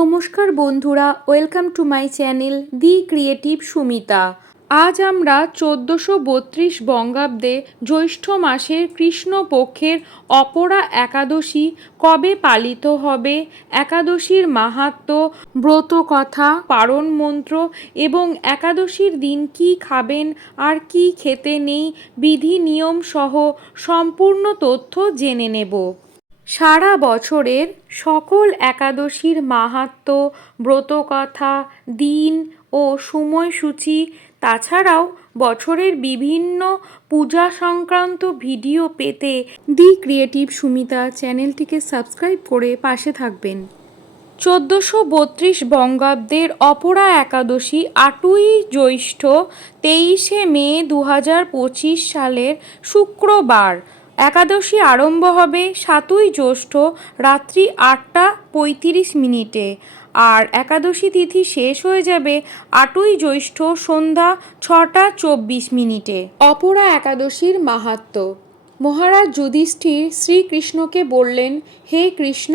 নমস্কার বন্ধুরা, welcome to my channel the creative Sumita. আজ আমরা চোদ্দোশো বত্রিশ বঙ্গাব্দে জ্যৈষ্ঠ মাসের কৃষ্ণপক্ষের অপরা একাদশী কবে পালিত হবে, একাদশীর মাহাত্ম্য ব্রত কথা পারণ মন্ত্র এবং একাদশীর দিন কি খাবেন আর কি খেতে নেই, বিধি নিয়ম সহ সম্পূর্ণ তথ্য জেনে নেব। সারা বছরের সকল একাদশীর মাহাত্ম্য ব্রতকথা, দিন ও সময়সূচি, তাছাড়াও বছরের বিভিন্ন পূজা সংক্রান্ত ভিডিও পেতে দি ক্রিয়েটিভ সুমিতা চ্যানেলটিকে সাবস্ক্রাইব করে পাশে থাকবেন। চোদ্দোশো বত্রিশ বঙ্গাব্দের অপরা একাদশী আটই জ্যৈষ্ঠ তেইশে মে দু হাজার পঁচিশ সালের শুক্রবার একাদশী আরম্ভ হবে সাতই জ্যৈষ্ঠ রাত্রি আটটা পঁয়ত্রিশ মিনিটে। আর একাদশী তিথি শেষ হয়ে যাবে আটই জ্যৈষ্ঠ সন্ধ্যা ছটা চব্বিশ মিনিটে। অপরা একাদশীর মাহাত্ম। মহারাজ যুধিষ্ঠির শ্রীকৃষ্ণকে বললেন, হে কৃষ্ণ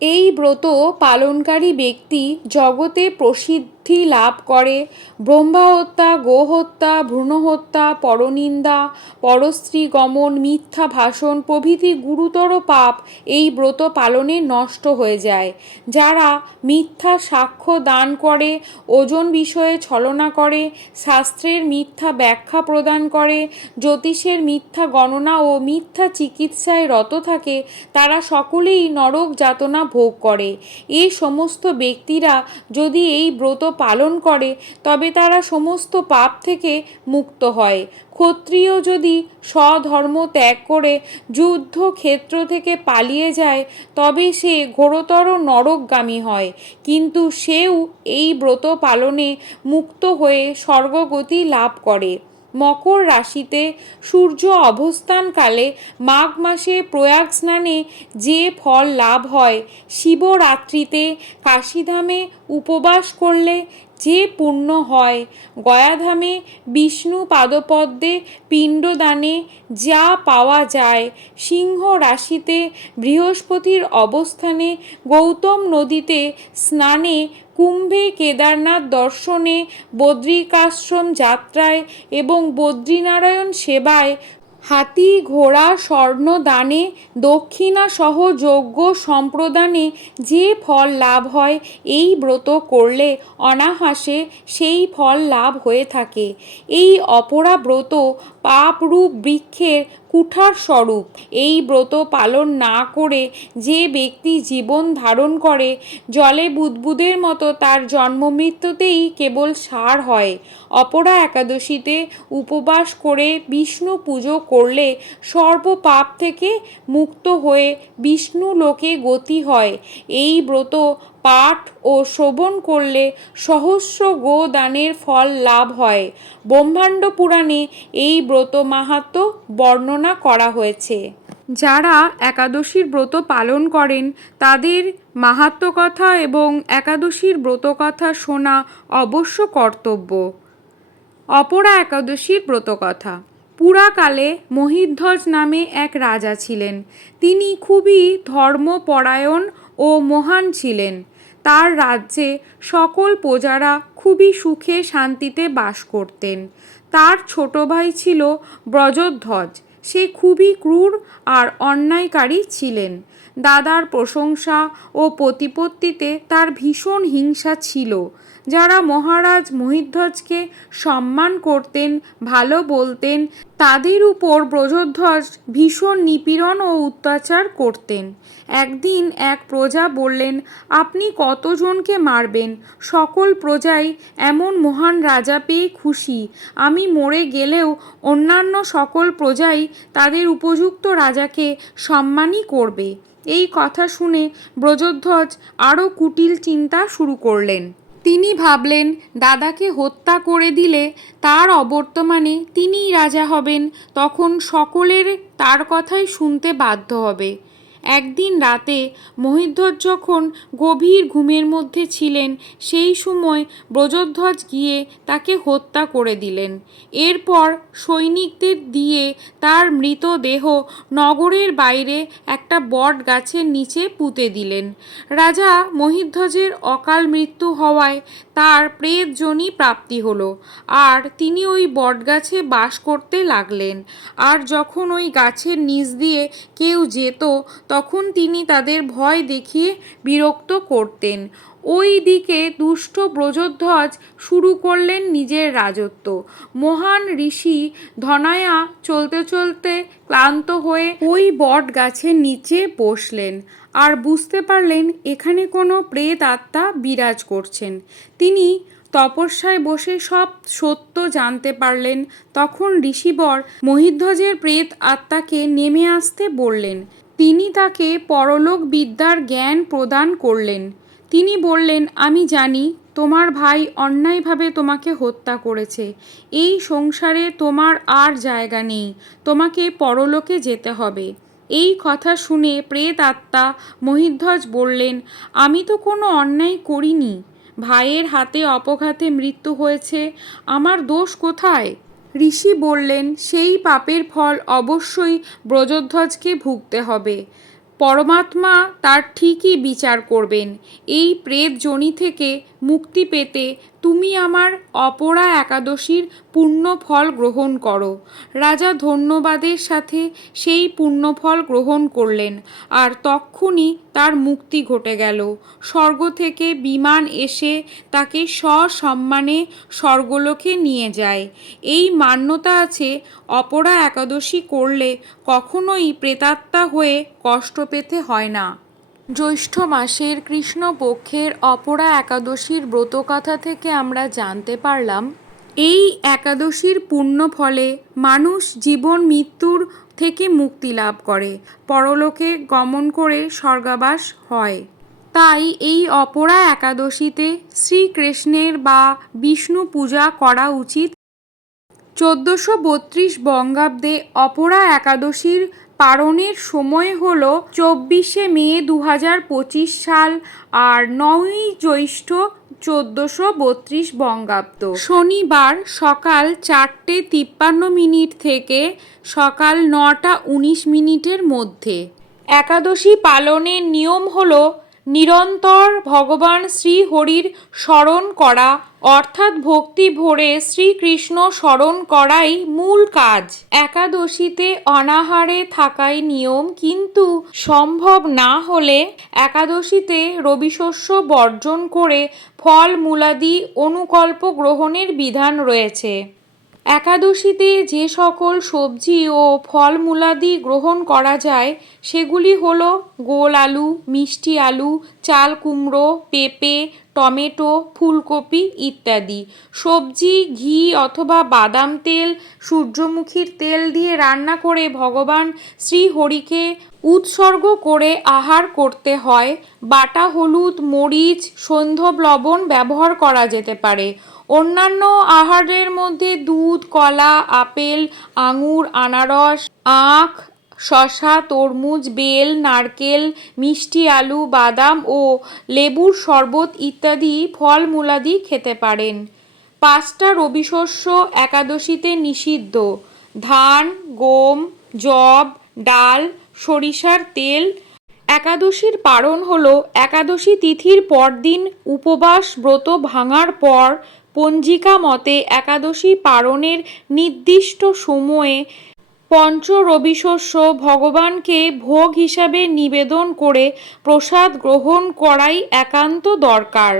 এই ব্রত পালনকারী ব্যক্তি জগতে প্রসিদ্ধি লাভ করে। ব্রহ্মহত্যা, গোহত্যা, ভ্রূণহত্যা, পরনিন্দা পরস্ত্রী গমন, মিথ্যা ভাষণ, প্রভৃতি গুরুতর পাপ এই ব্রত পালনে নষ্ট হয়ে যায়। যারা মিথ্যা সাক্ষ্য দান করে, ওজন বিষয়ে ছলনা করে, শাস্ত্রের মিথ্যা ব্যাখ্যা প্রদান করে, জ্যোতিষের মিথ্যা গণনা ও মিথ্যা চিকিৎসায় রত থাকে, তারা সকলেই নরক যাতনা ভোগ করে। এই সমস্ত ব্যক্তিরা যদি এই ব্রত পালন করে, তবে তারা সমস্ত পাপ থেকে মুক্ত হয়। ক্ষত্রিয় যদি স্বধর্ম ত্যাগ করে, যুদ্ধ ক্ষেত্র থেকে পালিয়ে যায়, তবে সে ঘোরতর নরকগামী হয়। কিন্তু সেও এই ব্রত পালনে মুক্ত হয়ে স্বর্গগতি লাভ করে। মকর রাশিতে সূর্য অবস্থানকালে মাঘ মাসে প্রয়াগ স্নানে যে ফল লাভ হয়, শিবরাত্রিতে কাশীধামে উপবাস করলে যে পুণ্য হয়। গয়াধামে বিষ্ণু পাদপদ্মে পিণ্ডদানে যা পাওয়া যায়। সিংহ রাশিতে বৃহস্পতির অবস্থানে গৌতম নদীতে স্নানে কুম্ভে কেদারনাথ দর্শনে বদ্রিকাশ্রম যাত্রায় এবং বদ্রীনারায়ণ সেবায় হাতি, ঘোড়া, স্বর্ণ, দানে, দক্ষিণা সহ যোগ্য সম্প্রদানে যে ফল লাভ হয়, এই ব্রত করলে অনাহাসে সেই ফল লাভ হয়ে থাকে। এই অপরা ব্রত পাপরূপ বৃক্ষের কুঠার স্বরূপ। এই ব্রত পালন না করে যে ব্যক্তি জীবন ধারণ করে, জলে বুদবুদের মতো তার জন্ম মৃত্যুতেই কেবল সার হয়। অপরা একাদশীতে উপবাস করে বিষ্ণু পুজো করলে সর্বপাপ থেকে মুক্ত হয়ে বিষ্ণু লোকে গতি হয়। এই ব্রত পাঠ ও শ্রবণ করলে সহস্র গোদানের ফল লাভ হয়। ব্রহ্মাণ্ড পুরাণে এই ব্রত মাহাত্ম বর্ণনা করা হয়েছে। যারা একাদশীর ব্রত পালন করেন, তাদের মাহাত্ম কথা এবং একাদশীর ব্রত কথা শোনা অবশ্য কর্তব্য। অপরা একাদশীর ব্রতকথা পুরাকালে মহিধ্বজ নামে এক রাজা ছিলেন। তিনি খুবই ধর্মপরায়ণ ও মহান ছিলেন। তার রাজ্যে সকল প্রজারা খুবই সুখে শান্তিতে বাস করতেন। তার ছোট ভাই ছিল ব্রজধ্বজ। সে খুবই ক্রূর আর অন্যায়কারী ছিলেন। দাদার প্রশংসা ও প্রতিপত্তিতে তার ভীষণ হিংসা ছিল। যারা মহারাজ মহিধ্বজকে সম্মান করতেন, ভালো বলতেন, তাদের উপর ব্রজধ্বজ ভীষণ নিপীড়ন ও অত্যাচার করতেন। একদিন এক প্রজা বললেন, আপনি কতজনকে মারবেন? সকল প্রজাই এমন মহান রাজা পেয়ে খুশি। আমি মরে গেলেও অন্যান্য সকল প্রজাই তাদের উপযুক্ত রাজাকে সম্মানই করবে। এই কথা শুনে ব্রজধ্বজ আরও কুটিল চিন্তা শুরু করলেন। তিনি ভাবলেন, দাদাকে হত্যা করে দিলে তার অবর্তমানে তিনিই রাজা হবেন, তখন সকলের তার কথাই শুনতে বাধ্য হবে। একদিন রাতে মহিধ্বজ যখন গভীর ঘুমের মধ্যে ছিলেন, সেই সময় ব্রজধ্বজ গিয়ে তাকে হত্যা করে দিলেন। এরপর সৈনিকদের দিয়ে তার মৃতদেহ নগরের বাইরে একটা বট গাছের নিচে পুঁতে দিলেন। রাজা মহিধ্বজের অকাল মৃত্যু হওয়ায় তার প্রেতজনই প্রাপ্তি হলো। আর তিনি ওই বটগাছে বাস করতে লাগলেন। আর যখন ওই গাছের নিচ দিয়ে কেউ যেত, তখন তিনি তাদের ভয় দেখিয়ে বিরক্ত করতেন। ওই দিকে দুষ্ট ব্রজধ্বজ শুরু করলেন নিজের রাজত্ব। মহান ঋষি ধনায়া চলতে চলতে ক্লান্ত হয়ে ওই বট গাছের নিচে বসলেন। আর বুঝতে পারলেন এখানে কোনো প্রেত আত্মা বিরাজ করছেন। তিনি তপস্যায় বসে সব সত্য জানতে পারলেন। তখন ঋষিবর মহিধ্বজের প্রেত আত্মাকে নেমে আসতে বললেন। তিনি তাকে পরলোক বিদ্যার জ্ঞান প্রদান করলেন। তিনি বললেন, আমি জানি তোমার ভাই অন্যায়ভাবে তোমাকে হত্যা করেছে। এই সংসারে তোমার আর জায়গা নেই। তোমাকে পরলোকে যেতে হবে। এই কথা শুনে প্রেত আত্মা মহিধ্বজ বললেন, আমি তো কোনো অন্যায় করিনি। ভাইয়ের হাতে অপঘাতে মৃত্যু হয়েছে। আমার দোষ কোথায়? ঋষি বললেন, সেই পাপের ফল অবশ্যই ব্রজধ্বজকে ভুগতে হবে। পরমাত্মা তার ঠিকই বিচার করবেন। এই প্রেত জনি থেকে মুক্তি পেতে তুমি আমার অপরা একাদশীর পুণ্য ফল গ্রহণ করো। রাজা ধন্যবাদের সাথে সেই পুণ্যফল গ্রহণ করলেন, আর তক্ষুনি তার মুক্তি ঘটে গেল। স্বর্গ থেকে বিমান এসে তাকে সসম্মানে স্বর্গলোকে নিয়ে যায়। এই মান্যতা আছে অপরা একাদশী করলে কখনোই প্রেতাত্মা হয়ে কষ্ট পেতে হয় না। জ্যৈষ্ঠ মাসের কৃষ্ণপক্ষের অপরা একাদশীর ব্রতকথা থেকে আমরা জানতে পারলাম, এই একাদশীর পুণ্য ফলে মানুষ জীবন মৃত্যুর থেকে মুক্তি লাভ করে, পরলোকে গমন করে স্বর্গাবাস হয়। তাই এই অপরা একাদশীতে শ্রীকৃষ্ণের বা বিষ্ণু পূজা করা উচিত। চোদ্দোশো বত্রিশ বঙ্গাব্দে অপরা একাদশীর পারণের সময় হল চব্বিশে মে দু হাজার পঁচিশ সাল আর নয়ই জ্যৈষ্ঠ চোদ্দোশো বত্রিশ বঙ্গাব্দ। শনিবার সকাল চারটে তিপ্পান্ন মিনিট থেকে সকাল নটা উনিশ মিনিটের মধ্যে। একাদশী পালনের নিয়ম হলো নিরন্তর ভগবান শ্রী শ্রীহরির স্মরণ করা, অর্থাৎ ভক্তি ভরে শ্রীকৃষ্ণ স্মরণ করাই মূল কাজ। একাদশীতে অনাহারে থাকাই নিয়ম, কিন্তু সম্ভব না হলে একাদশীতে রবিশস্য বর্জন করে ফল মূলাদি অনুকল্প গ্রহণের বিধান রয়েছে। একাদশীতে যে সকল সবজি ও ফলমূলাদি গ্রহণ করা যায়, সেগুলি হল গোল আলু, মিষ্টি আলু, চাল কুমড়ো, পেঁপে টমেটো, ফুলকপি ইত্যাদি। সবজি, ঘি অথবা বাদাম তেল, সূর্যমুখীর তেল দিয়ে রান্না করে ভগবান শ্রীহরিকে উৎসর্গ করে আহার করতে হয়। বাটা, হলুদ, মরিচ সৈন্ধব লবণ ব্যবহার করা যেতে পারে। অন্যান্য আহারের মধ্যে দুধ, কলা, আপেল, আঙুর, আনারস, আখ শশা তরমুজ, বেল, নারকেল, মিষ্টি আলু, বাদাম ও লেবুর শরবত ইত্যাদি ফলমূলাদি খেতে পারেন। পাঁচটা রবিশস্য একাদশীতে নিষিদ্ধ। ধান, গম, যব, ডাল, সরিষার তেল। একাদশীর পারণ হল একাদশী তিথির পরদিন উপবাস ব্রত ভাঙার পর পঞ্জিকা মতে একাদশী পারণের নির্দিষ্ট সময়ে পঞ্চ রবিশস্য ভগবানকে ভোগ হিসাবে নিবেদন করে প্রসাদ গ্রহণ করাই একান্ত দরকার।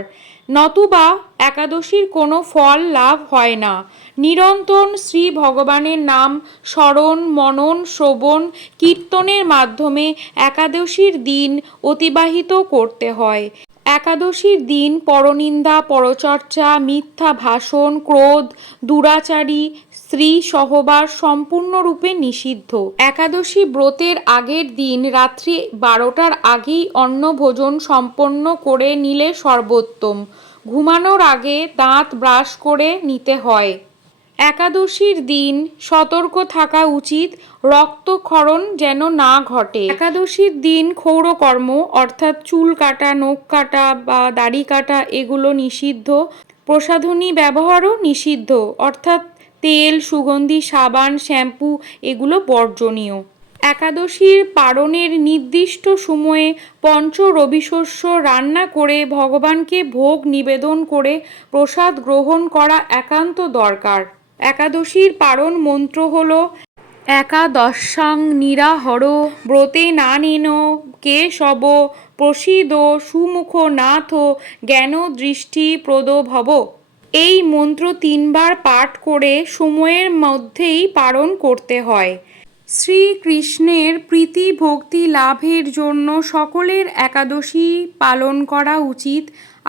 নতুবা একাদশীর কোনো ফল লাভ হয় না। নিরন্তর শ্রী ভগবানের নাম স্মরণ, মনন, শ্রবণ, কীর্তনের মাধ্যমে একাদশীর দিন অতিবাহিত করতে হয়। একাদশীর দিন, পরনিন্দা, পরচর্চা, মিথ্যা ভাষণ, ক্রোধ, দুরাচারী, স্ত্রী সহবাস সম্পূর্ণরূপে নিষিদ্ধ। একাদশী ব্রতের আগের দিন রাত্রি বারোটার আগেই অন্ন ভোজন সম্পন্ন করে নিলে সর্বোত্তম। ঘুমানোর আগে দাঁত ব্রাশ করে নিতে হয়। একাদশীর দিন সতর্ক থাকা উচিত, রক্তক্ষরণ যেন না ঘটে। একাদশীর দিন ক্ষৌরকর্ম, অর্থাৎ চুল কাটা, নখ কাটা বা দাড়ি কাটা, এগুলো নিষিদ্ধ। প্রসাধনী ব্যবহারও নিষিদ্ধ, অর্থাৎ তেল, সুগন্ধি, সাবান, শ্যাম্পু, এগুলো বর্জনীয়। একাদশীর পারণের নির্দিষ্ট সময়ে পঞ্চ রবিশস্য রান্না করে ভগবানকে ভোগ নিবেদন করে প্রসাদ গ্রহণ করা একান্ত দরকার। একাদশীর পারণ মন্ত্র হল, একাদশাং নিরাহর, ব্রতে না নেন, কে শব প্রসিদ সুমুখ নাথ জ্ঞান দৃষ্টি প্রদ ভব এই মন্ত্র তিনবার পাঠ করে সময়ের মধ্যেই পালন করতে হয়। শ্রীকৃষ্ণের প্রীতি ভক্তি লাভের জন্য সকলের একাদশী পালন করা উচিত।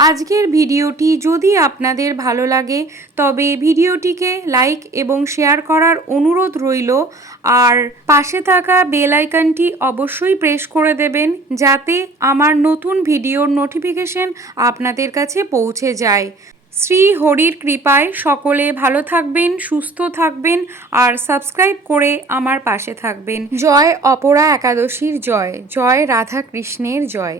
আজকের ভিডিওটি যদি আপনাদের ভালো লাগে, তবে ভিডিওটিকে লাইক এবং শেয়ার করার অনুরোধ রইল। আর পাশে থাকা বেল আইকনটি অবশ্যই প্রেস করে দেবেন, যাতে আমার নতুন ভিডিওর নোটিফিকেশন আপনাদের কাছে পৌঁছে যায়। শ্রী হরির কৃপায় সকলে ভালো থাকবেন, সুস্থ থাকবেন, আর সাবস্ক্রাইব করে আমার পাশে থাকবেন। জয় অপরা একাদশীর জয় জয় রাধা কৃষ্ণের জয়।